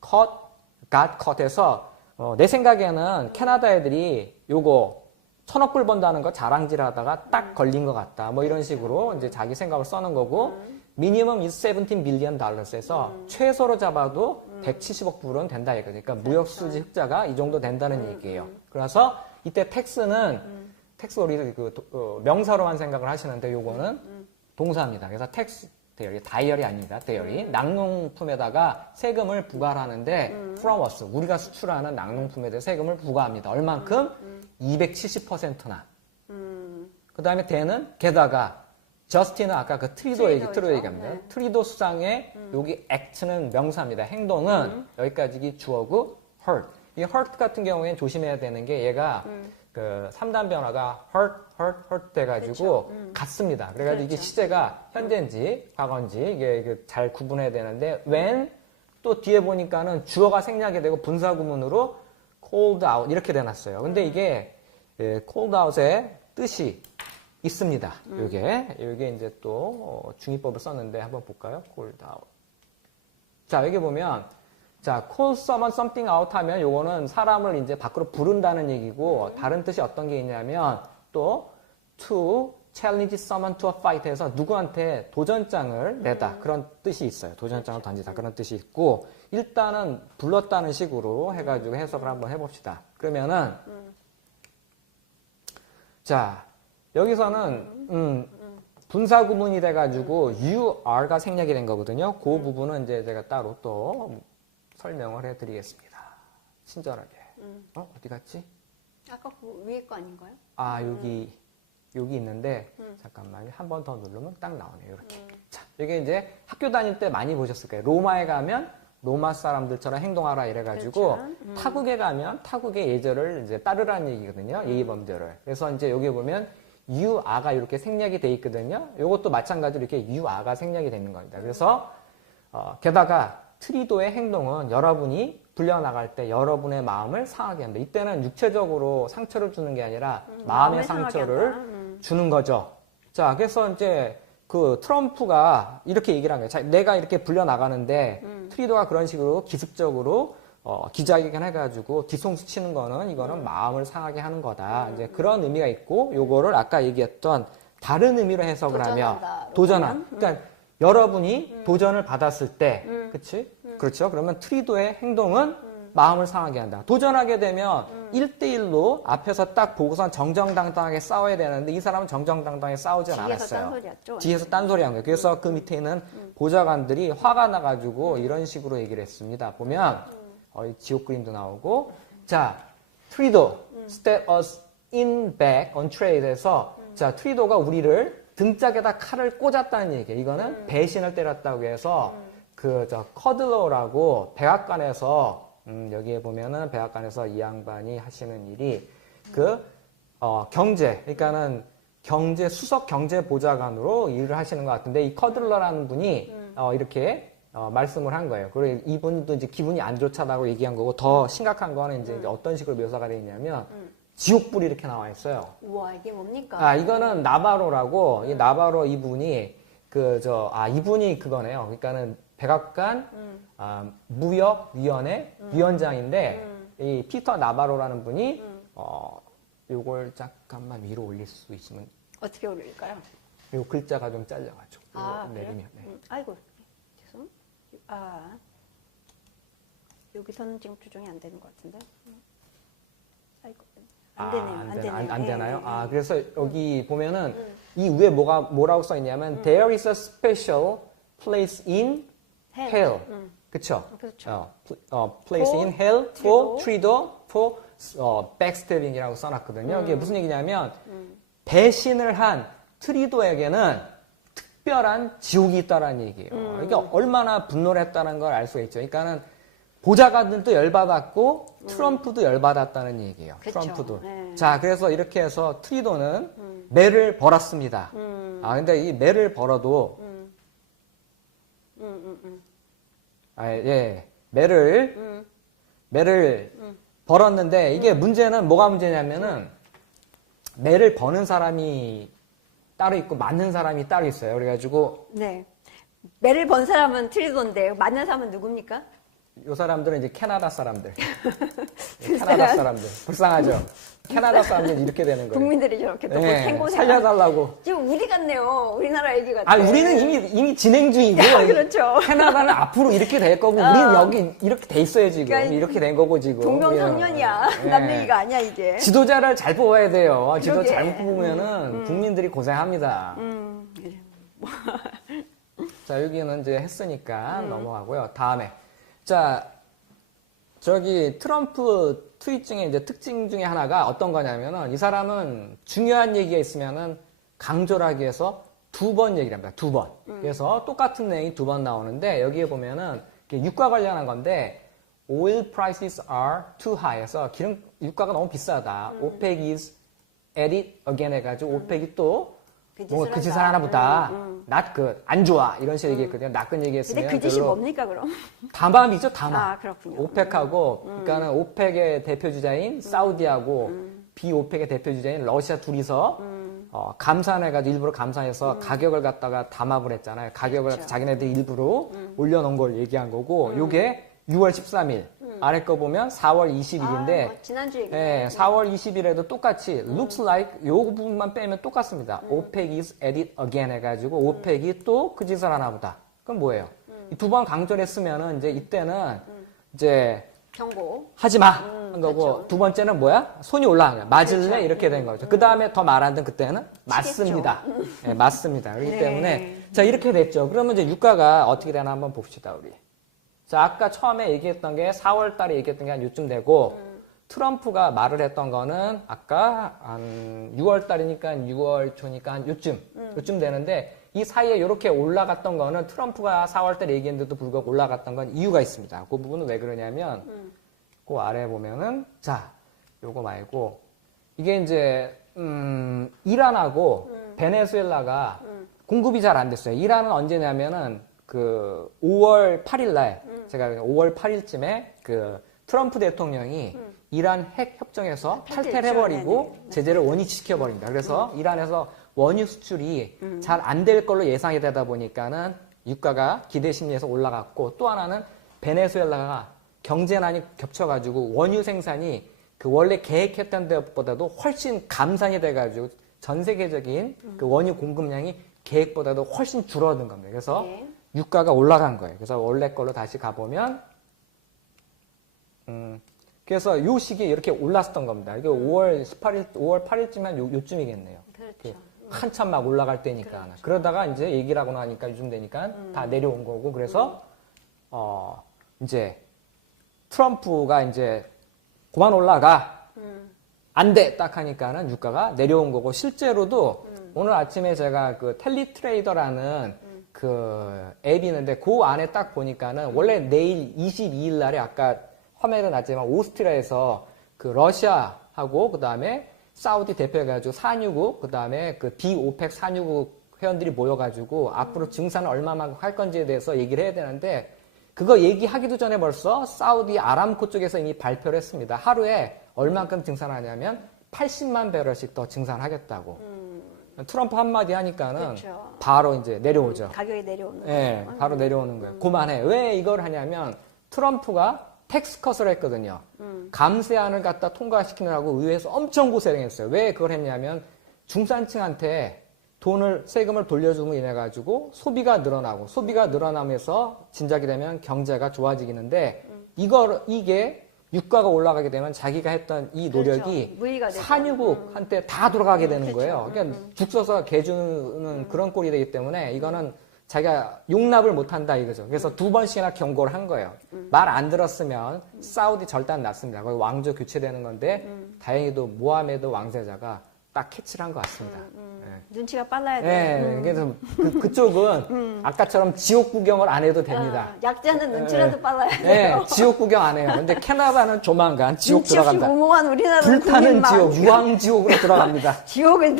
got caught 해서 내 생각에는 캐나다 애들이 요거 1000억 불 번다는 거 자랑질 하다가 딱 걸린 것 같다. 뭐 이런 식으로 이제 자기 생각을 써는 거고 미니멈 is 17 billion dollars에서 최소로 잡아도 170억 불은 된다 이거죠. 그러니까 무역 수지 흑자가 이 정도 된다는 얘기예요. 그래서 이때 텍스 우리 명사로만 생각을 하시는데 요거는 동사입니다. 그래서 대여리, 다이어리 아닙니다. 대여리. 낙농품에다가 세금을 부과하는데 from us, 우리가 수출하는 낙농품에 대해 세금을 부과합니다. 얼만큼? 270%나. 그 다음에 대는 게다가 저스틴은 아까 그 트리도 트리도죠. 얘기합니다. 네. 트리도 수장의 여기 act는 명사입니다. 행동은 여기까지 주어고 hurt. 이 hurt 같은 경우에는 조심해야 되는 게 얘가 그 3단 변화가 hurt 돼가지고 같습니다. 그래가지고 이게 그렇죠. 시제가 현재인지 과거인지 이게 잘 구분해야 되는데 when 또 뒤에 보니까는 주어가 생략이 되고 분사 구문으로 called out 이렇게 돼놨어요. 근데 이게 called out의 뜻이 있습니다. 요게 이제 또 중위법을 썼는데 한번 볼까요? called out. 자, 여기 보면 자, call someone something out 하면 요거는 사람을 이제 밖으로 부른다는 얘기고 다른 뜻이 어떤 게 있냐면 또 to challenge someone to a fight 해서 누구한테 도전장을 내다 그런 뜻이 있어요. 도전장을 던지다 그런 뜻이 있고 일단은 불렀다는 식으로 해가지고 해석을 한번 해봅시다. 그러면은 자, 여기서는 분사 구문이 돼가지고 you are가 생략이 된 거거든요. 그 부분은 이제 제가 따로 또 설명을 해드리겠습니다. 친절하게. 어디 갔지? 아까 그 위에 거 아닌가요? 아, 여기 있는데, 잠깐만요. 한 번 더 누르면 딱 나오네요. 이렇게. 자, 이게 이제 학교 다닐 때 많이 보셨을 거예요. 로마에 가면 로마 사람들처럼 행동하라 이래가지고, 그렇죠. 타국에 가면 타국의 예절을 이제 따르라는 얘기거든요. 예의범절을. 그래서 이제 여기 보면 you are가 이렇게 생략이 돼 있거든요. 이것도 마찬가지로 이렇게 you are가 생략이 되는 겁니다. 그래서, 게다가 트리도의 행동은 여러분이 불려나갈 때 여러분의 마음을 상하게 한다. 이때는 육체적으로 상처를 주는 게 아니라 마음의 상처를 주는 거죠. 자, 그래서 이제 그 트럼프가 이렇게 얘기를 한 거예요. 자, 내가 이렇게 불려나가는데 트리도가 그런 식으로 기습적으로 기자회견 해가지고 뒤통수 치는 거는 이거는 마음을 상하게 하는 거다. 이제 그런 의미가 있고 요거를 아까 얘기했던 다른 의미로 해석을 하며 도전한. 그러니까 여러분이 도전을 받았을 때, 그치? 그렇죠. 그러면 트리도의 행동은 마음을 상하게 한다. 도전하게 되면 1대1로 앞에서 딱 보고선 정정당당하게 싸워야 되는데 이 사람은 정정당당하게 싸우진 뒤에서 않았어요. 딴소리였죠. 뒤에서 딴소리 한 거예요. 그래서 그 밑에 있는 보좌관들이 화가 나가지고 이런 식으로 얘기를 했습니다. 보면, 이 지옥 그림도 나오고, 자, 트리도, stab us in back on trade에서, 자, 트리도가 우리를 등짝에다 칼을 꽂았다는 얘기예요. 이거는 배신을 때렸다고 해서 커들러라고 백악관에서 여기에 보면은 백악관에서 이 양반이 하시는 일이 경제, 그러니까는 수석 경제 보좌관으로 일을 하시는 것 같은데 이 커들러라는 분이 이렇게 말씀을 한 거예요. 그리고 이분도 이제 기분이 안 좋다고 얘기한 거고 더 심각한 거는 이제 어떤 식으로 묘사가 되어 있냐면 지옥불이 이렇게 나와 있어요. 우와, 이게 뭡니까? 아, 이거는 나바로라고, 이 나바로 이분이, 이분이 그거네요. 그러니까는 백악관, 무역위원회 위원장인데, 이 피터 나바로라는 분이, 요걸 잠깐만 위로 올릴 수 있으면. 어떻게 올릴까요? 요 글자가 좀 잘려가지고. 아, 내리면. 네. 아이고, 죄송. 여기서는 지금 조정이 안 되는 것 같은데. 아이고. 안 되네요. 안 되나요? 네, 아, 그래서 여기 보면은 이 위에 뭐라고 써 있냐면 there is a special place in hell. 그쵸? 그렇죠. place in hell for Trido for backstabbing이라고 써놨거든요. 이게 무슨 얘기냐면 배신을 한 트리도에게는 특별한 지옥이 있다라는 얘기예요. 이게 얼마나 분노를 했다는 걸 알 수가 있죠. 그러니까는 보좌관들도 열받았고 트럼프도 열받았다는 얘기예요. 그쵸. 트럼프도. 네. 자, 그래서 이렇게 해서 트리도는 매를 벌었습니다. 근데 이 매를 벌어도 매를 벌었는데 이게 문제는 뭐가 문제냐면은 매를 버는 사람이 따로 있고 맞는 사람이 따로 있어요. 그래가지고 네. 매를 번 사람은 트리도인데 맞는 사람은 누굽니까? 요 사람들은 이제 캐나다 사람들. 캐나다 사람들. 불쌍하죠? 캐나다 사람들은 이렇게 되는 거예요. 국민들이 저렇게 또 네, 생고생. 살려달라고. 지금 우리 같네요. 우리나라 얘기 같아요. 우리는 이미 진행 중이고. 그렇죠. 캐나다는 앞으로 이렇게 될 거고, 우리는 여기 이렇게 돼 있어요, 지금. 그러니까 이렇게 된 거고, 지금. 동명상련이야. 네. 남 얘기가 아니야, 이게. 지도자를 잘 뽑아야 돼요. 지도 그러게. 잘못 뽑으면은 국민들이 고생합니다. 자, 여기는 이제 했으니까 넘어가고요. 다음에. 자, 저기 트럼프 트윗 중에 이제 특징 중에 하나가 어떤 거냐면은 이 사람은 중요한 얘기가 있으면은 강조를 하기 위해서 2번 얘기를 합니다. 2번. 그래서 똑같은 내용이 2번 나오는데 여기에 보면은 유가 관련한 건데 oil prices are too high 해서 유가가 너무 비싸다. OPEC is at it again 해가지고 OPEC이 또 그 짓을 하나 보다. not good. 안 좋아. 이런 식으로 얘기했거든요. not good 얘기했으면. 근데 그 짓이 뭡니까, 그럼? 담합이죠, 담합. 아, 그렇군요. 오펙하고, 그러니까는 오펙의 대표주자인 사우디하고 비오펙의 대표주자인 러시아 둘이서 감산해가지고 일부러 감산해서 가격을 갖다가 담합을 했잖아요. 가격을 그렇죠. 자기네들 일부러 올려놓은 걸 얘기한 거고, 요게 6월 13일. 아래 거 보면 4월 20일인데, 지난주 얘기네. 4월 20일에도 똑같이 looks like 요 부분만 빼면 똑같습니다. OPEC is at it again 해가지고 OPEC이 또 그 짓을 하나 보다. 그럼 뭐예요? 두 번 강조를 했으면은 이제 이때는 이제 경고. 하지 마! 한 거고 그렇죠. 두 번째는 뭐야? 손이 올라간 거야. 맞을래? 그렇죠. 이렇게 된 거죠. 그 다음에 더 말하던 그때는 맞습니다. 네, 맞습니다. 그렇기 네. 때문에 자 이렇게 됐죠. 그러면 이제 유가가 어떻게 되나 한번 봅시다 우리. 자, 아까 처음에 얘기했던 게 4월 달에 얘기했던 게 한 요쯤 되고, 트럼프가 말을 했던 거는 아까 한 6월 달이니까 6월 초니까 한 요쯤 되는데, 이 사이에 이렇게 올라갔던 거는 트럼프가 4월 달에 얘기했는데도 불구하고 올라갔던 건 이유가 있습니다. 그 부분은 왜 그러냐면, 그 아래 보면은, 자, 요거 말고, 이게 이제, 이란하고 베네수엘라가 공급이 잘 안 됐어요. 이란은 언제냐면은, 그 5월 8일 날 제가 5월 8일쯤에 그 트럼프 대통령이 이란 핵 협정에서 탈퇴를 해버리고 제재를 원위치시켜 버립니다. 그래서 이란에서 원유 수출이 잘 안 될 걸로 예상이 되다 보니까는 유가가 기대 심리에서 올라갔고 또 하나는 베네수엘라가 경제난이 겹쳐가지고 원유 생산이 그 원래 계획했던 것보다도 훨씬 감산이 돼가지고 전 세계적인 그 원유 공급량이 계획보다도 훨씬 줄어든 겁니다. 그래서 네. 유가가 올라간 거예요. 그래서 원래 걸로 다시 가보면, 그래서 요 시기에 이렇게 올랐었던 겁니다. 이게 5월 18일, 5월 8일쯤 한 요쯤이겠네요. 그렇죠. 한참 막 올라갈 때니까. 그렇죠. 그러다가 이제 얘기를 하고 나니까 요즘 되니까 다 내려온 거고, 그래서, 이제 트럼프가 이제 그만 올라가. 안 돼! 딱 하니까는 유가가 내려온 거고, 실제로도 오늘 아침에 제가 그 텔리트레이더라는 그 앱이 있는데 그 안에 딱 보니까는 원래 내일 22일 날에 아까 화면에 났지만 오스트리아에서 그 러시아하고 그 다음에 사우디 대표해가지고 산유국 그 다음에 그 비오펙 산유국 회원들이 모여가지고 앞으로 증산을 얼마만큼 할 건지에 대해서 얘기를 해야 되는데 그거 얘기하기도 전에 벌써 사우디 아람코 쪽에서 이미 발표를 했습니다. 하루에 얼만큼 증산하냐면 80만 배럴씩 더 증산하겠다고. 트럼프 한마디 하니까는 그렇죠. 바로 이제 내려오죠. 가격이 내려오는 네, 거예요. 바로 내려오는 거예요. 그만해. 왜 이걸 하냐면 트럼프가 텍스컷을 했거든요. 감세안을 갖다 통과시키느라고 의회에서 엄청 고생을 했어요. 왜 그걸 했냐면 중산층한테 세금을 돌려주면 인해 가지고 소비가 늘어나고 소비가 늘어나면서 진작이 되면 경제가 좋아지기는데 이게 유가가 올라가게 되면 자기가 했던 이 노력이 그렇죠. 산유국한테 다 돌아가게 되는 그렇죠. 거예요. 그러니까 죽 써서 개 주는 그런 꼴이 되기 때문에 이거는 자기가 용납을 못한다 이거죠. 그래서 2번씩이나 경고를 한 거예요. 말 안 들었으면 사우디 절단 났습니다. 거기 왕조 교체되는 건데 다행히도 모하메드 왕세자가 딱 캐치를 한 것 같습니다. 눈치가 빨라야 돼요. 네, 그래서 그쪽은 아까처럼 지옥 구경을 안 해도 됩니다. 약자는 눈치라도 빨라야 돼요. 네, 지옥 구경 안 해요. 근데 캐나다는 조만간 지옥 눈치 없이 들어간다. 무모한 우리나라는 불타는 국민만 지옥, 유황지옥으로 들어갑니다. 지옥을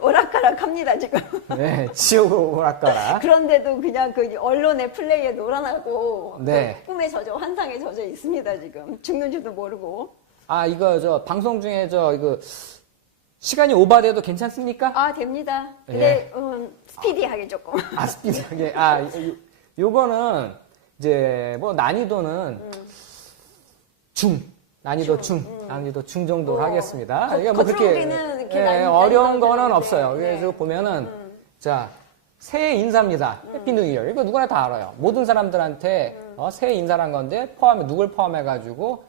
오락가락합니다 지금. 네, 지옥으로 오락가라. 그런데도 그냥 그 언론의 플레이에 놀아나고 네. 그 꿈에 젖어 환상에 젖어 있습니다 지금. 죽는 줄도 모르고. 아, 이거 방송 중에 이거 시간이 오버돼도 괜찮습니까? 아 됩니다. 근데 스피디하게 조금. 아, 스피드하게. 요거는 이제 뭐 난이도는 난이도 중 정도로 하겠습니다. 이게 뭐 겉으로는 이렇게 어려운 거는 난이도는 없어요. 네. 그래서 보면은 자 새해 인사입니다. 해피 뉴 이어. 이거 누구나 다 알아요. 모든 사람들한테 새해 인사란 건데 누굴 포함해가지고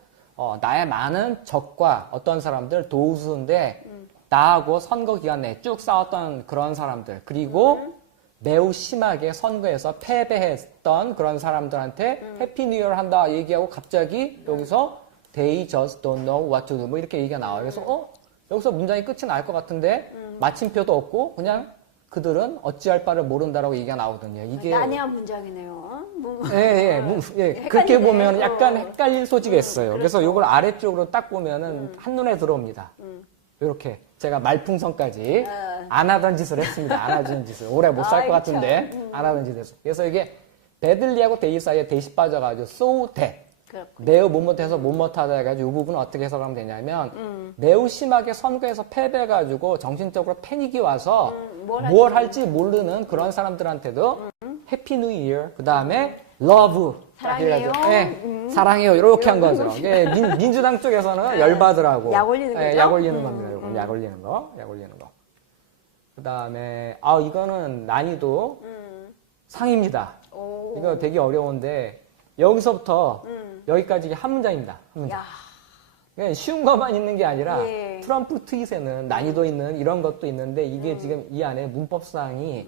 나의 많은 적과 어떤 사람들 도우수인데 나하고 선거 기간 내에 쭉 싸웠던 그런 사람들 그리고 매우 심하게 선거에서 패배했던 그런 사람들한테 해피 뉴 이어를 한다 얘기하고 갑자기 여기서 they just don't know what to do 뭐 이렇게 얘기가 나와요. 그래서 여기서 문장이 끝이 날 것 같은데 마침표도 없고 그냥 그들은 어찌할 바를 모른다라고 얘기가 나오거든요. 이게 난해한 문장이네요. 그렇게 헷갈리네. 보면 약간 헷갈릴 소지가 있어요. 그래서 이걸 아래쪽으로 딱 보면은 한눈에 들어옵니다. 이렇게 제가 말풍선까지 안 하던 짓을 했습니다. 안 하던 짓을. 오래 못 살 것 같은데 안 하던 짓을 했어요. 그래서 이게 배들리하고 데이 사이에 대시 빠져가지고 so that 매우 못못해서 못못하다 해가지고 이 부분은 어떻게 해석하면 되냐면 매우 심하게 선거에서 패배해가지고 정신적으로 패닉이 와서 뭘 할지 모르는 그런 사람들한테도 해피 뉴 이어 그 다음에 러브 사랑해요. 사랑해요 이렇게 한 거죠. 이게 민주당 쪽에서는 열받으라고 약 올리는 거죠? 약 올리는 겁니다. 이건 약 올리는 거, 약 올리는 거. 그 다음에 이거는 난이도 상입니다. 이거 되게 어려운데 여기서부터 여기까지 한 문장입니다. 한 문장. 그냥 쉬운 것만 있는 게 아니라 예. 트럼프 트윗에는 난이도 있는 이런 것도 있는데 이게 지금 이 안에 문법사항이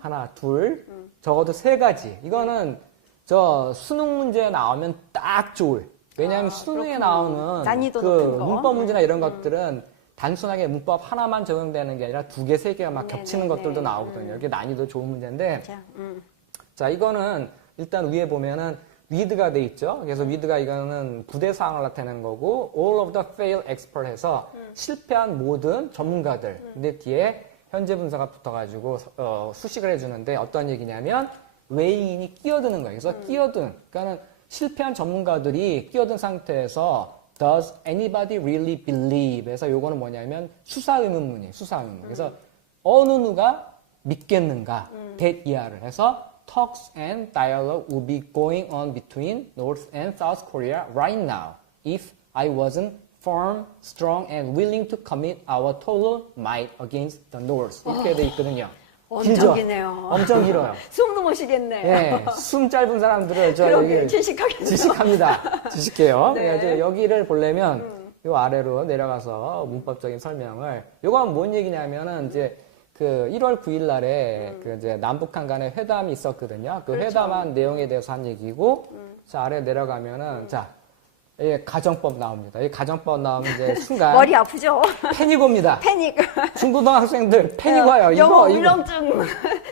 하나, 둘, 적어도 세 가지. 이거는 저 수능 문제에 나오면 딱 좋을. 왜냐하면 수능에 나오는 난이도 그 높은 거. 문법 문제나 이런 것들은 단순하게 문법 하나만 적용되는 게 아니라 두 개, 세 개가 막 겹치는 것들도 나오거든요. 이게 난이도 좋은 문제인데. 자, 이거는 일단 위에 보면은 with가 돼 있죠. 그래서 with가 이거는 부대 사항을 나타내는 거고 all of the failed expert 해서 실패한 모든 전문가들. 근데 뒤에 현재 분사가 붙어가지고 수식을 해주는데 어떤 얘기냐면 외인이 끼어드는 거예요. 그래서 끼어든. 그러니까는 실패한 전문가들이 끼어든 상태에서 does anybody really believe? 해서 요거는 뭐냐면 수사 의문문이에요. 수사 의문문. 그래서 어느 누가 믿겠는가? that 이하를 해서 talks and dialogue will be going on between North and South Korea right now if I wasn't firm, strong, and willing to commit our total might against the North. 이렇게 돼 있거든요. 엄청 기네요. 엄청 길어요. 숨도 못 쉬겠네. 네, 숨 짧은 사람들을 저 그러게, 여기 지식하겠어. 지식합니다. 지식해요. 네. 그래서 여기를 보려면 요 아래로 내려가서 문법적인 설명을 요건 뭔 얘기냐면은 이제 그 1월 9일 날에 그 이제 남북한 간의 회담이 있었거든요. 그 그렇죠. 회담한 내용에 대해서 한 얘기고 자 아래 내려가면은 자 예, 가정법 나옵니다. 이 가정법 나오면 이제 순간 머리 아프죠? 패닉 옵니다. 패닉. 중고등학생들 패닉 와요. 영어 이거 울렁증.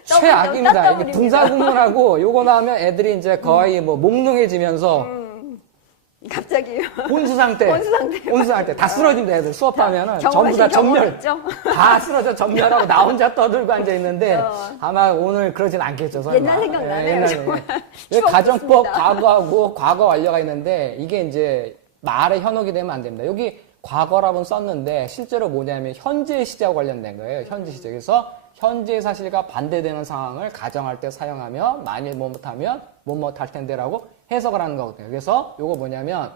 최악입니다. 이게 분사구문하고 요거 나오면 애들이 이제 거의 뭐 몽롱해지면서 갑자기. 온수 상태. 온수 상태. 다 쓰러집니다, 애들. 수업하면은 전부 다 전멸. 다 쓰러져 전멸하고 나 혼자 떠들고 앉아있는데 아마 오늘 그러진 않겠죠, 설마. 옛날 생각나네요. 옛날 정말. 이 가정법 좋습니다. 과거하고 과거 완료가 있는데 이게 이제 말의 현혹이 되면 안 됩니다. 여기 과거라고 썼는데 실제로 뭐냐면 현재 시제하고 관련된 거예요. 현재 시제. 그래서 현재 사실과 반대되는 상황을 가정할 때 사용하며 만일 못하면 못할 텐데라고 해석을 하는 거거든요. 그래서 요거 뭐냐면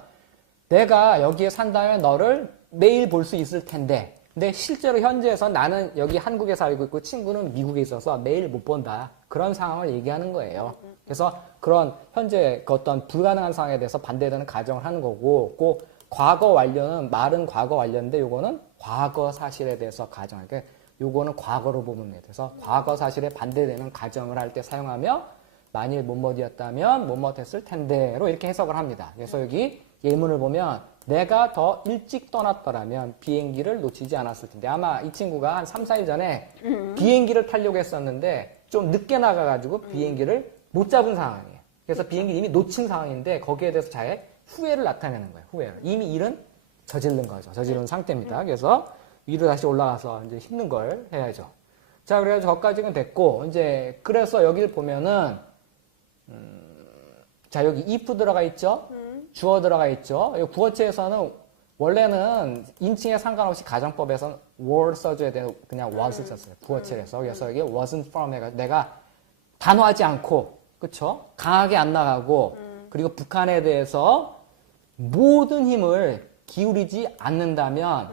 내가 여기에 산다면 너를 매일 볼 수 있을 텐데 근데 실제로 현재에서 나는 여기 한국에 살고 있고 친구는 미국에 있어서 매일 못 본다. 그런 상황을 얘기하는 거예요. 그래서 그런 현재 그 어떤 불가능한 상황에 대해서 반대되는 가정을 하는 거고 꼭 과거 완료는 말은 과거 완료인데 요거는 과거 사실에 대해서 가정할 때 요거는 과거로 보면 돼요. 그래서 과거 사실에 반대되는 가정을 할 때 사용하며 만일 못못이었다면 못못했을 텐데로 이렇게 해석을 합니다. 그래서 여기 예문을 보면 내가 더 일찍 떠났더라면 비행기를 놓치지 않았을 텐데 아마 이 친구가 한 3, 4일 전에 비행기를 타려고 했었는데 좀 늦게 나가가지고 비행기를 못 잡은 상황이에요. 그래서 비행기 이미 놓친 상황인데 거기에 대해서 잘 후회를 나타내는 거예요. 후회를. 이미 일은 저지른 거죠. 저지른 상태입니다. 그래서 위로 다시 올라가서 이제 힘든 걸 해야죠. 자, 그래서 저까지는 됐고 이제 그래서 여기를 보면은 자, 여기 if 들어가 있죠? 주어 들어가 있죠? 이 구어체에서는 원래는 인칭에 상관없이 가정법에서는 were 써줘야 돼요. 그냥 was를 썼어요. 구어체에서. 그래서 이게 wasn't from 해가지고 내가 단호하지 않고, 그쵸? 강하게 안 나가고, 그리고 북한에 대해서 모든 힘을 기울이지 않는다면,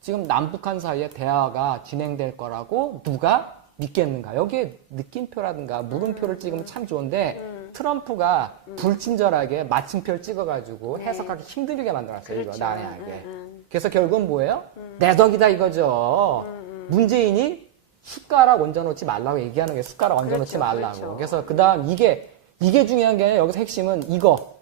지금 남북한 사이에 대화가 진행될 거라고 누가 믿겠는가? 여기에 느낌표라든가 물음표를 찍으면 참 좋은데 트럼프가 불친절하게 마침표를 찍어가지고 해석하기 힘들게 만들었어요. 그렇죠. 이거 난해하게. 그래서 결국은 뭐예요? 내 덕이다 이거죠. 문재인이 숟가락 얹어놓지 말라고 얘기하는 게 숟가락 얹어놓지 그렇죠, 말라고. 그렇죠. 그래서 그다음 이게 중요한 게 아니라 여기서 핵심은 이거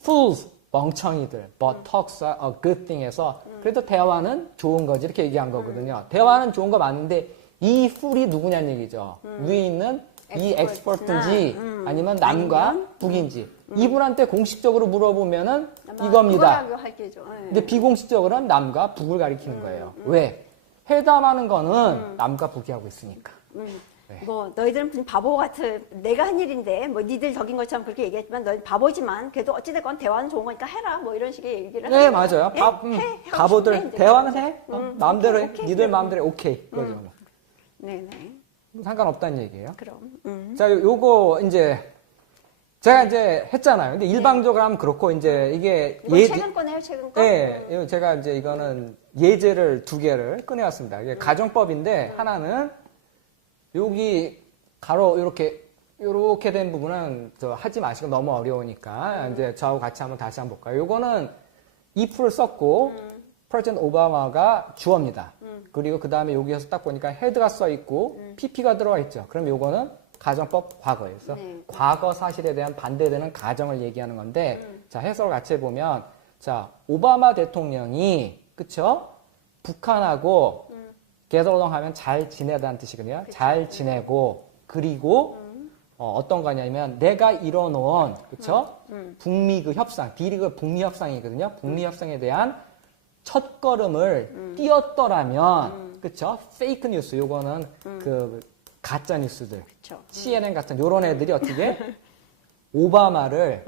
fools 멍청이들 but talks are a good thing에서 그래도 대화는 좋은 거지 이렇게 얘기한 거거든요. 대화는 좋은 거 맞는데 이 fool이 누구냐는 얘기죠. 위에 있는 이 엑스퍼트인지 아니면 남과 아니면, 북인지 이분한테 공식적으로 물어보면은 아마 이겁니다. 그거라고 할게죠. 예. 근데 비공식적으로는 남과 북을 가리키는 거예요. 왜? 회담하는 거는 남과 북이 하고 있으니까. 네. 뭐 너희들은 무슨 바보 같은 내가 한 일인데 뭐 니들 적인 것처럼 그렇게 얘기했지만 너희 바보지만 그래도 어찌됐건 대화는 좋은 거니까 해라 뭐 이런 식의 얘기를 네, 하는 거예요. 맞아요. 예? 바, 해, 하고 바보들 싶네, 이제. 대화는 해. 마음대로 해. 오케이, 니들 오케이. 마음대로 해. 오케이. 그거죠. 뭐. 네네. 상관없다는 얘기예요. 그럼. 자, 요거 이제 제가 이제 했잖아요. 근데 일방적으로 하면 그렇고 이제 이게 이거 최근 거네요, 최근 거. 네, 이거 제가 이제 이거는 예제를 2개를 꺼내왔습니다. 이게 가정법인데 하나는 여기 가로 요렇게 된 부분은 저 하지 마시고 너무 어려우니까 이제 저하고 같이 한번 다시 한번 볼까요? 요거는 if를 썼고 프레지던트 오바마가 주어입니다. 그리고 그 다음에 여기에서 딱 보니까 헤드가 써 있고 pp가 들어가 있죠. 그럼 요거는 가정법 과거예요. 그래서 네. 과거 사실에 대한 반대되는 가정을 얘기하는 건데 자 해석을 같이 해보면 자 오바마 대통령이 그쵸? 북한하고 게더롱 하면 잘 지내다는 뜻이거든요. 잘 지내고 그리고 어떤 거냐면 내가 이뤄놓은 그쵸? 북미 그 협상, 딜이 북미 협상이거든요. 북미 협상에 대한 첫 걸음을 띄었더라면 그쵸? 페이크 뉴스 요거는 그 가짜 뉴스들 그렇죠. CNN 같은 요런 애들이 어떻게 오바마를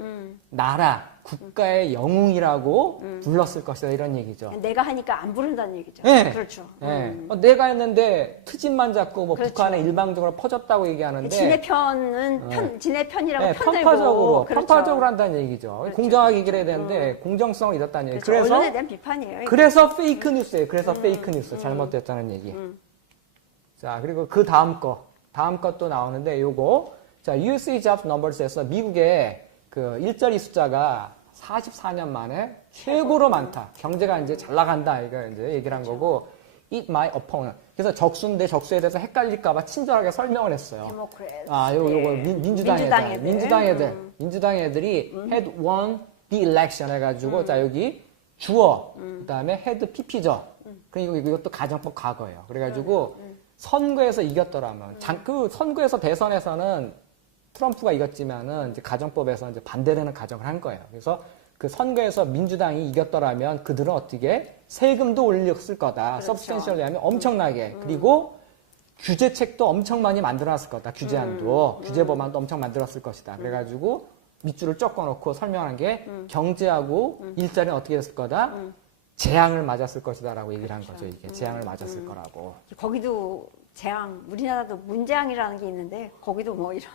나라 국가의 영웅이라고 불렀을 것이다 이런 얘기죠. 내가 하니까 안 부른다는 얘기죠. 네. 그렇죠. 네. 내가 했는데 트집만 잡고 뭐 그렇죠. 북한에 일방적으로 퍼졌다고 얘기하는데 지네 편은 지네 편이라고 네, 편들고 편파적으로 그렇죠. 편파적으로 한다는 얘기죠. 그렇죠. 공정하게 얘기를 해야 되는데 공정성을 잃었다는 얘기. 그렇죠. 언론에 대한 비판이에요. 이게. 그래서 페이크 뉴스예요. 그래서 페이크 뉴스 잘못됐다는 얘기. 자 그리고 그 다음 것도 나오는데 요거 자 usage of numbers에서 미국의 그 일자리 숫자가 44년 만에 최고로 많다. 경제가 이제 잘 나간다. 이거 이제 얘기를 한 거고 eat my opponent. 그래서 적수인데 적수에 대해서 헷갈릴까봐 친절하게 설명을 했어요. 데모크레트. 요거 네. 민주당 애들. 민주당 애들이 had won the election 해가지고 자 여기 주어 그다음에 had pp죠. 그리고 이것도 가정법 과거예요. 그래가지고 선거에서 이겼더라면 그 선거에서 대선에서는 트럼프가 이겼지만은 이제 가정법에서 이제 반대되는 가정을 한 거예요. 그래서 그 선거에서 민주당이 이겼더라면 그들은 어떻게 세금도 올렸을 거다. 그렇죠. 서브스텐셜리 하면 엄청나게. 그리고 규제책도 엄청 많이 만들어놨을 거다. 규제안도. 규제 법안도 엄청 만들었을 것이다. 그래가지고 밑줄을 쫓겨놓고 설명한 게 경제하고 일자리는 어떻게 됐을 거다. 재앙을 맞았을 것이다라고 얘기를 한 거죠. 이게 재앙을 맞았을 거라고. 거기도 재앙, 우리나라도 문재앙이라는 게 있는데 거기도 뭐 이런.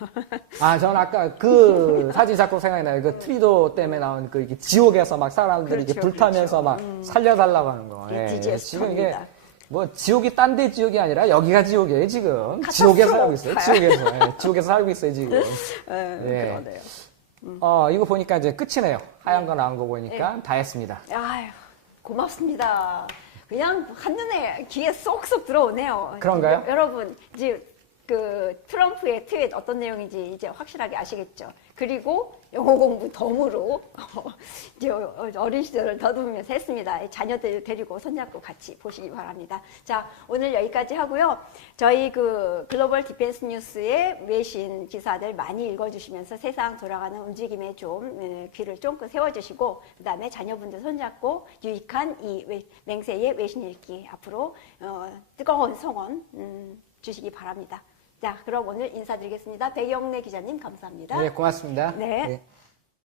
저는 아까 그 사진 자꾸 생각이 나요. 그 트리도 때문에 나온 그 이게 지옥에서 막 사람들이 그렇죠, 이렇게 불타면서 막 살려달라고 하는 거. 지금 이게 뭐 지옥이 딴 데 지옥이 아니라 여기가 지옥이에요 지금. 지옥에서 살고 있어요. 지옥에서 살고 있어요 지금. 그러네요. 이거 보니까 이제 끝이네요. 하얀 거 나온 거 보니까 다 했습니다. 아유, 고맙습니다. 그냥 한눈에 귀에 쏙쏙 들어오네요. 그런가요? 여러분, 이제 그 트럼프의 트윗 어떤 내용인지 이제 확실하게 아시겠죠. 그리고 영어 공부 덤으로 이제 어린 시절을 더듬으면서 했습니다. 자녀들 데리고 손잡고 같이 보시기 바랍니다. 자, 오늘 여기까지 하고요. 저희 그 글로벌 디펜스 뉴스의 외신 기사들 많이 읽어주시면서 세상 돌아가는 움직임에 좀 귀를 쫑긋 세워주시고 그다음에 자녀분들 손잡고 유익한 이 맹세의 외신 읽기 앞으로 뜨거운 성원 주시기 바랍니다. 자, 그럼 오늘 인사드리겠습니다. 백영래 기자님 감사합니다. 네, 고맙습니다. 네. 네.